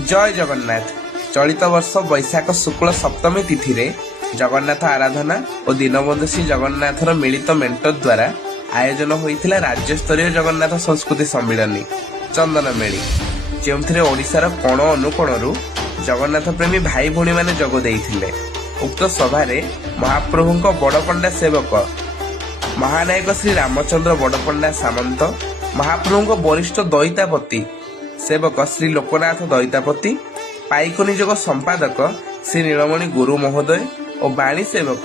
जय जगन्नाथ। चलित वर्ष बैशाख शुक्ल सप्तमी तिथि रे जगन्नाथ आराधना और दीनबंधु श्री जगन्नाथर मिलित मेंट द्वारा आयोजन होइथिला राज्य स्तरीय जगन्नाथ संस्कृति सम्मिलनी चंदन मेली, जो ओडिशार कोण अनुकोणरू जगन्नाथ प्रेमी भाई भौणी माने जोग देइथिले। उक्त सभारे महाप्रभुंक बड़पंडा सेवक महानायक श्री रामचंद्र बड़पंडा सामंत, महाप्रभुंक वरिष्ठ दैतापति सेवक श्री लोकनाथ दैतापति, पाइक निजोग संपादक श्री नीलमणि गुरु महोदय और बाणी सेवक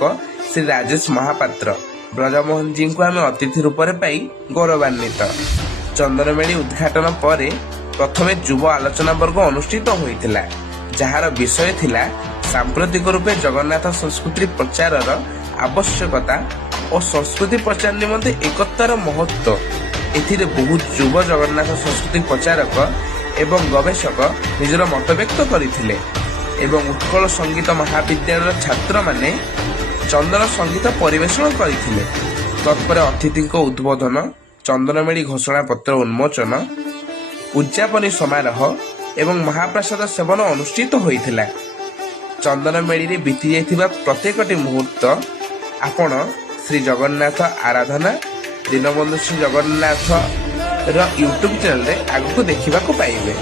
श्री राजेश महापात्र ब्रजमोहन जी को आम अतिथि रूप में पाई गौरवान्वित। चंदनमेली उद्घाटन पर प्रथम युव आलोचना वर्ग अनुष्ठित होइतिला, जार विषय थिला सांप्रतिक रूपे जगन्नाथ संस्कृति प्रचार आवश्यकता और संस्कृति प्रचार निमंते एकतार महत्व। एथिरे बहुत युव जगन्नाथ संस्कृति प्रचारक एवं गवेषक निजर मत व्यक्त करथिले एवं उत्कल संगीत महाविद्यालय छात्र माने चंदन संगीत परिवेषण करथिले। तत्पर अतिथि उद्बोधन, चंदनमेली घोषणा पत्र उन्मोचन, उद्यापनी समारोह एवं महाप्रसाद सेवन अनुष्ठित होइथिला। चंदनमेली रे बीती जाइथिबा प्रत्येकटी मुहूर्त आपण श्री जगन्नाथ आराधना दीनबंधु श्री जगन्नाथ यूट्यूब चैनल रे आगको देखिबा को पाइबे।